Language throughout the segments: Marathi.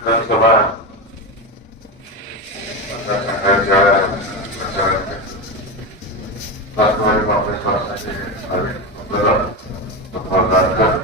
विधानसभा मतदारसंघाच्या राष्ट्रवादी काँग्रेस पक्षाचे भावी आपल्याला मतदार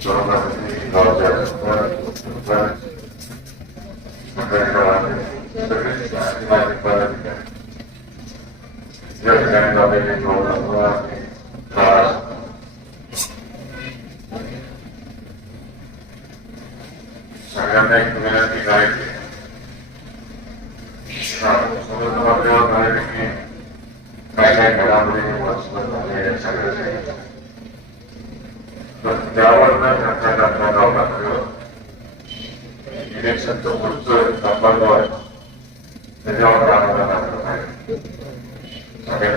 सर्वप्रथम गावच्या मंडळी सगळे पदाधिकारी या ठिकाणी लावलेले सगळ्यांना एक विनंती करायची काय काय घडामोडी आहे सगळं पण त्यावर न चर्चा करता गावला इलेक्शनचं पुढचं आहे त्याच्यावर लागलं पाहिजे सगळ्या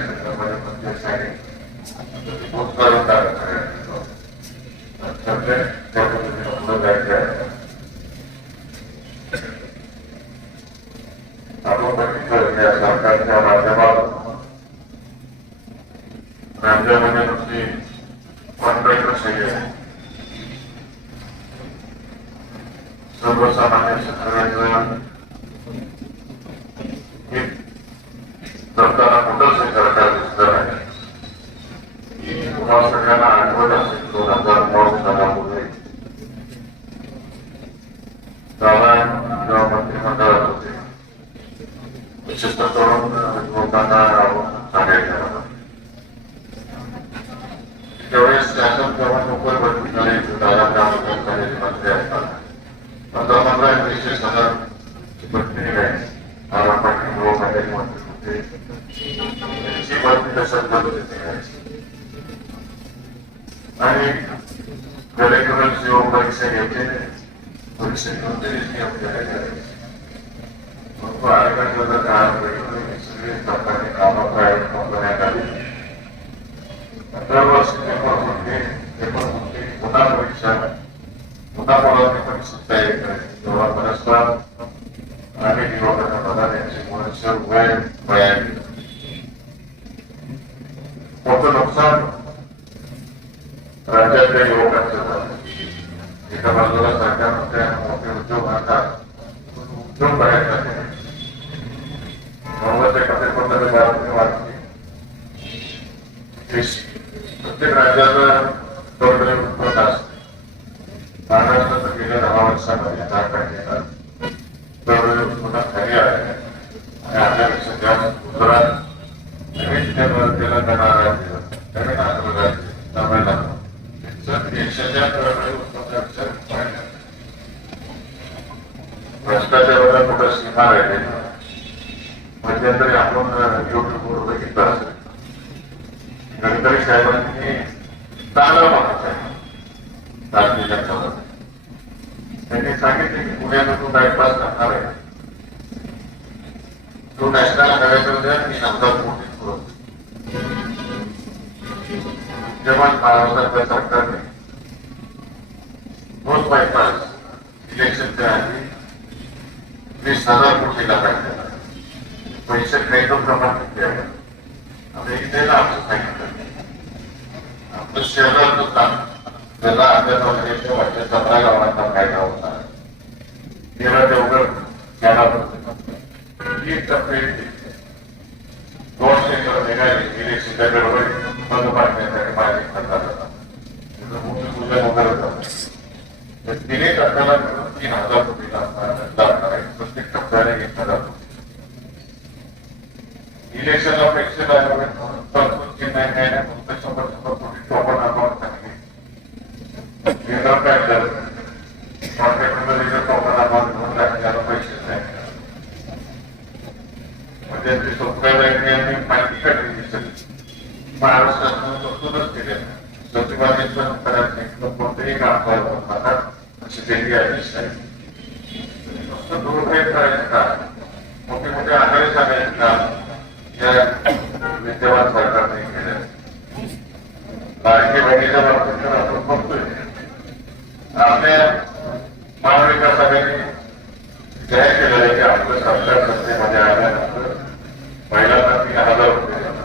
म्हणजे खूप त्या पद्धतीने पुढे जायचे आहे आपण बघितलं या सरकारच्या माध्यमातून राज्यामध्ये नुसती कॉन्ट्रॅक्टर सही आहे सर्वसामान्य शेतकऱ्याचं हे करताना कुठंच हे सरकार दिसलं नाही तुम्हाला सगळ्यांना आठवत असेल दोन हजार नऊ सालापूर्वी दादा जेव्हा मंत्रिमंडळात होते विशेषत तरुण लोकांना सांगायचं त्यावेळेस Δεν έχει κορυφή ούτε σε γενικέ που είναι σε κορυφή. Δεν έχει κορυφή ούτε σε γενικέ. Οπότε, δεν έχει κορυφή ούτε σε γενικέ. Οπότε, δεν έχει κορυφή ούτε σε γενικέ. Οπότε, δεν έχει κορυφή ούτε σε γενικέ. Οπότε, δεν έχει κορυφή ούτε σε γενικέ. Οπότε, δεν έχει κορυφή ούτε σε γενικέ. Οπότε, δεν έχει κορυφή ούτε σε γενικέ. Οπότε, δεν जास्त राज्य. नवीन तामिळनाडू. देशाच्या भ्रष्टाचाराला कुठं सीमा राहिलेली मध्यंतरी आपण युट्यूबवर बघितलं असेल. गडकरी साहेबांनी चांगला माणूस आहे त्यांनी सांगितले की पुण्यात तू बायपास करणार आहे. तो नॅशनल हायवेवर मी नंतर मोठी पुरवतो जेव्हा महाराष्ट्राच्या सरकारने तोच बायपास इलेक्शनच्या आधी वीस हजार कोटीला काढलेला पैसे खायचं प्रमाण किती आहे आता इथे ना आमचं सांगितलं. आपलं शहराचं काम त्याला आपल्या तालुक्याच्या वाटच्या सतरा गावांचा फायदा होता तेरा देवगड त्याला तीन टप्पे दोनशे एकर निघाले. इलेक्शनच्या गडबडी बंद पाडण्यासाठी माझे खातात भूमिपूजन वगैरे झालं तर तिन्ही टप्प्याला तीन हजार रुपये लागणार. आहे. प्रत्येक टप्प्याने एक हजार कोटी. इलेक्शन अपेक्षित आहे तरतूद चिन्ह घ्यायला फक्त शंभर शंभर कोटी टोकन अकाउंट सांगली केंद्र काय करत कॉन्ट्रॅक्टमध्ये जर टोकन अकाउंट घेऊन टाकण्याला पैसे नाही म्हणजे ते सोपल्या बँकेने माहिती काढली दिसली महाराष्ट्रात तरतूदच केले प्रतिपादित करत नाही कोणतेही काम करत नका अशी त्यांची आदेश आहे नुसतं दुरुपयोग करायचं का मोठे मोठे आकडे सांगायचे का या विद्यमान सरकारने केल्या लाडकी बहिणीच्या बाबतीत तर आपण बघतोय आपल्या महाविकास आघाडी जाहीर केलेलं आहे की आपलं सरकार सत्तेमध्ये आल्यानंतर महिलांना तीन हजार रुपये देणार.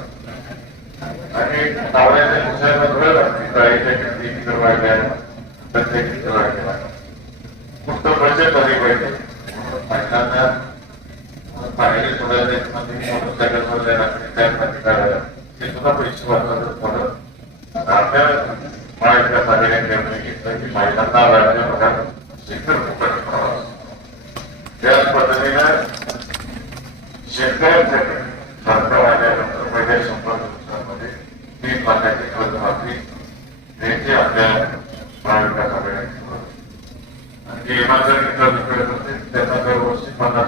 आणि नवऱ्याच्या दुसऱ्याला धुळत असते गाईच्या किमती किती वाढल्या प्रत्येक किती वाढल्या फक्त बचत झाली पाहिजे महिलांना बाहेर सोडायला मोटरसायकलवर जायला त्यासाठी काढायला ते सुद्धा पैसे वाचवतात थोडं आपल्या महाराष्ट्रासाठी निर्णय घेतला की महिलांना राज्य भागात प्रवास त्याच पद्धतीनं शेतकऱ्यांसाठी सरकार आल्यानंतर पहिल्या शंभर दिवसांमध्ये तीन लाखाची कर्जमाफी द्यायची आपल्या महाविकास आघाडीची आणि जे इमानदारी कर्ज फेडत असेल त्यांना दरवर्षी पन्नास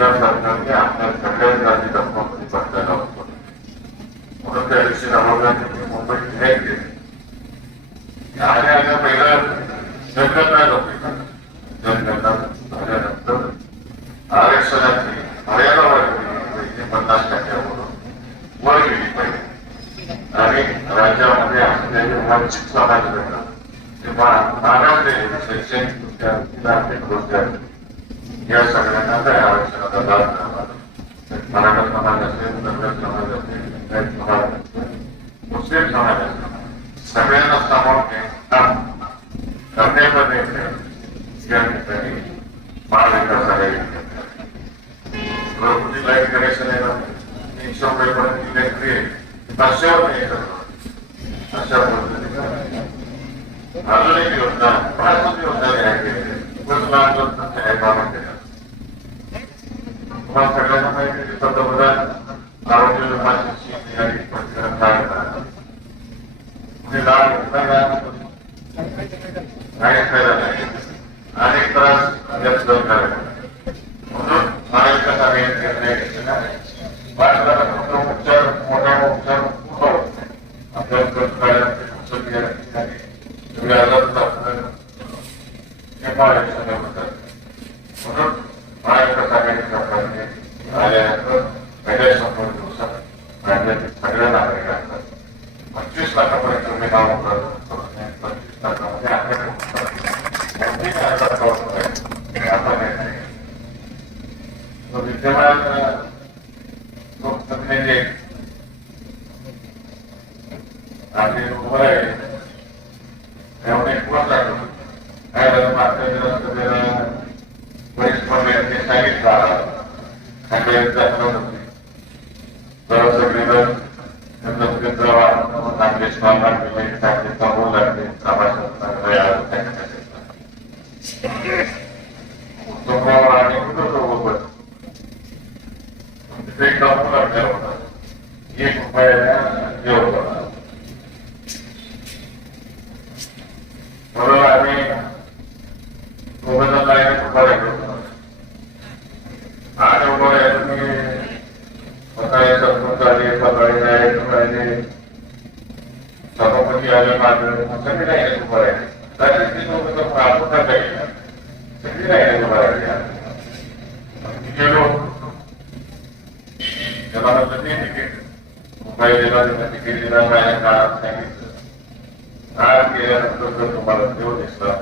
นัมมังนัมยะนัมสังเวนันติตัง सगळ्यांना त्या मराठा समाज असेल समाज असेल समाज असेल मुस्लिम समाज असेल सगळ्यांना सामावून घेऊन करण्यामध्ये या ठिकाणी महाविकास आघाडी घरगुती लाइट कनेक्शन आहे ना तीनशे इलेक्ट्रिक नाही करणार अशा पद्धतीने अजून एक योजना पाच योजना आहे केली खूपच लहान योजना तयार कामं सगळ्यांना माहिती की पंतप्रधान आरोग्य विमाची तयारी पंतप्रधान म्हणजे घेतला फायदा नाही अनेक त्रास व्यक्त करायला म्हणून निर्णय घेतलेला भारताला फक्त उपचार मोठा उपचार कुठं आपल्याला खर्च करायला ठिकाणी हे महाराष्ट्राला होतात म्हणून महाराष्ट्रात दिवसात सगळ्या पंचवीस लाखापर्यंत तुम्ही नाव पंचवीस लाखामध्ये आपल्याकडे कोणतीही करून निर्णय तो विद्यमान आपले उभं आहे त्यामुळे कोण लागलो काय झालं मागच्या सांगितलं सगळे दाखवत होते तर सगळीजण त्यांना मित्र चांगले स्टॉल लागले चांगले समोर लागले सभासद चांगले कुटुंबावर आणि कुटुंबावर तिथे काम लागल्या होता एक रुपयाला जेवण होता म्हणून आम्ही दोघं लाईन उभा राहिलो आणि उभं राहिलो मी सकाळी सरपंच आले सकाळी नायक आले सभापती आले माझं सगळी लाईन उभं राहिले तरी ती लोक तर आपण का काही सगळी लाईन उभं राहिली गेलो त्याला म्हणलं तिकीट मुंबई दिला त्यांना तिकीट दिला माझ्या काळात सांगितलं आज गेल्यानंतर जर तुम्हाला देव दिसला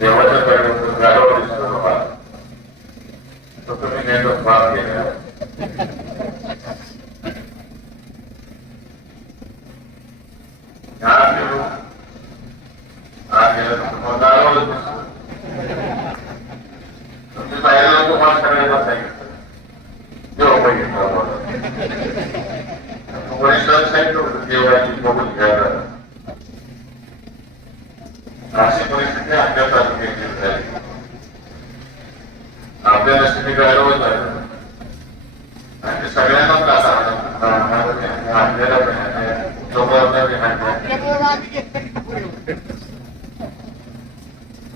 देवाच्या कडे गाडवा दिसला तुम्हाला तर तुम्ही नेहमी भाग गेल्या आज गेलो आज गेल्यानंतर तुम्हाला गाडवा दिसलं तुम्ही बाहेर तुम्हाला सगळ्यांना सांगितलं देव पाहिजे वरिष्ठांनी सांगितलं होतं देवाची बघून घ्यायला अशी परिस्थिती आपल्या तालुक्यात झाली आपल्या नशिबी गायरोज झालं आणि ते सगळ्यांनाच आता आपल्याला पण आहे, जबाबदारी आहे.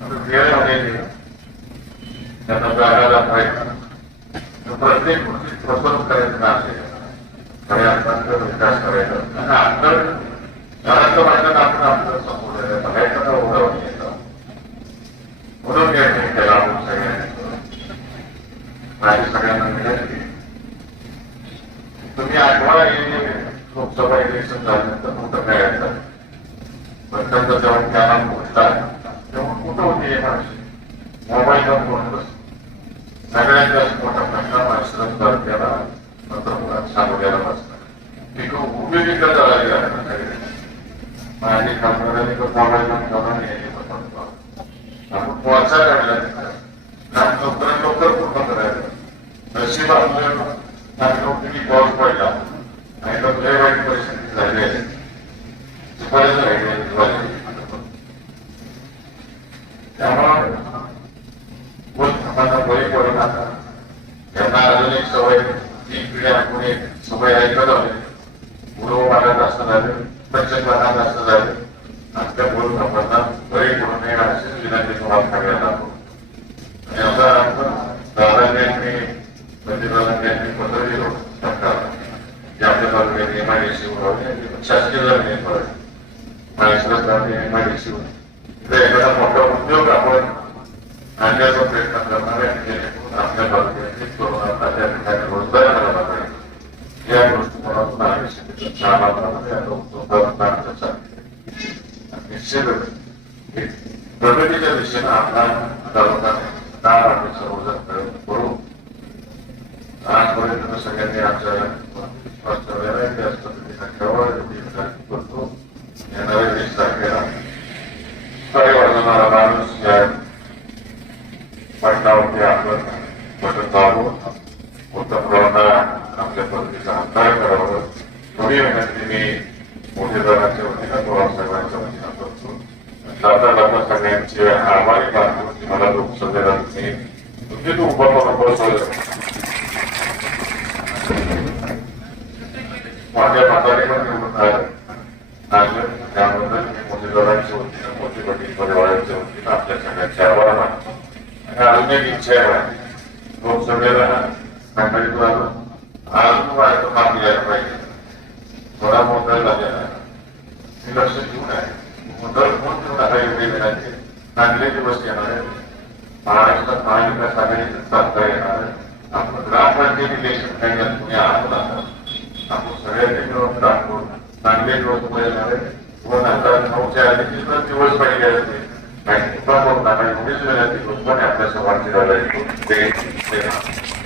आता वेळ आलेली आहे. त्यांना जागायला पाहिजे तर प्रत्येक गोष्टी फसवणूक करायचं नसेल सगळ्यांचा विकास करायचा आणि आपलं घराचं वाटत आपण आपलं संपूर्ण बघायचं तर उडवून येतं म्हणून या केला आपण सगळ्यांनी माझी सगळ्यांना विनंती तुम्ही आठवडा हे लोकसभा इलेक्शन झाल्यानंतर कुठं मिळायचं पण त्यांचा जेव्हा त्यांना पोहोचला तेव्हा कुठं होती हे माणसे मोबाईलवर फोन बस सगळ्यात जास्त मोठा प्रश्न माणसाला केला नंतर सांगोल्याला बसणार पिकं उभी आहे खासदारांनी आपण काढला काम लवकर लवकर पूर्ण करायचं नशीब आपलं पाऊस पडला आणि तो लय वाईट परिस्थिती झाली आहे बरेच बळी पडू नका त्यांना अजून एक सवय तीन पिढ्या आपण एक सवय ऐकत आले. गुरु मारत असं झालं बचत वाटत असं झालं आमच्या बोलून थांबांना बरे करून नये अशीच विनंती तुम्हाला लागतो आणि आता आपण दादांनी आणि पंडितदादांनी यांनी पत्र दिलो सरकारला की आपल्या तालुक्यात एमआयडीसी उभारले शासकीय जमीन पडली माहिती एमआयडीसी इथे एखादा मोठा उद्योग आपण आणण्याचा प्रयत्न करणार आहे आपल्या तालुक्यातील तरुणांना त्या ठिकाणी रोजगार मिळाला पाहिजे या दृष्टिकोनातून आम्ही शाळामध्ये आता उद्योगांना चालली निश्चितच हे प्रगतीच्या दिशेनं आपला आम्ही सर्वजण करू आजपर्यंत सगळ्यांनी आमच्या विश्वास करतो येणाऱ्या वीस तारखेला काही वाजवणारा माणूस या पटलावरती आपण बटन दाबून उत्तम आपल्या पद्धतीचा हाताळ करावं थोडी विनंती मी मोठे दराच्या वतीनं पवार साहेबांच्या वतीनं करतो आता आपण सगळ्यांचे आभारी मानतो मला लोकसभेला तुम्ही तुमची तू उभा बसवलं माझ्या म्हातारी पण निवडून आलं लागलं त्याबद्दल मी मोठेदारांच्या वतीनं मोठी वडील परिवाराच्या वतीनं आपल्या सगळ्यांचे आभार मानतो आणि अजून एक इच्छा आहे लोकसभेला मंडळीत आलो अजून वाटतं माग यायला पाहिजे थोडा मोठा झालेला आहे मी लक्ष देऊन आहे मुदल फोन देऊन आता एवढी वेळाचे चांगले दिवस येणार आहे महाराष्ट्रात महाविकास आघाडीचं साधता येणार आहे आपण ग्रामपंचायत इलेक्शन काही तुम्ही आहात आपण सगळ्यांनी मिळून काम करू चांगले दिवस पुढे येणार आहे दोन हजार नऊच्या आधीचे तर दिवस पाहिजे असते काही कुठला करू नका एवढीच विनंती करू आपल्या समाजची लढाई येतो ते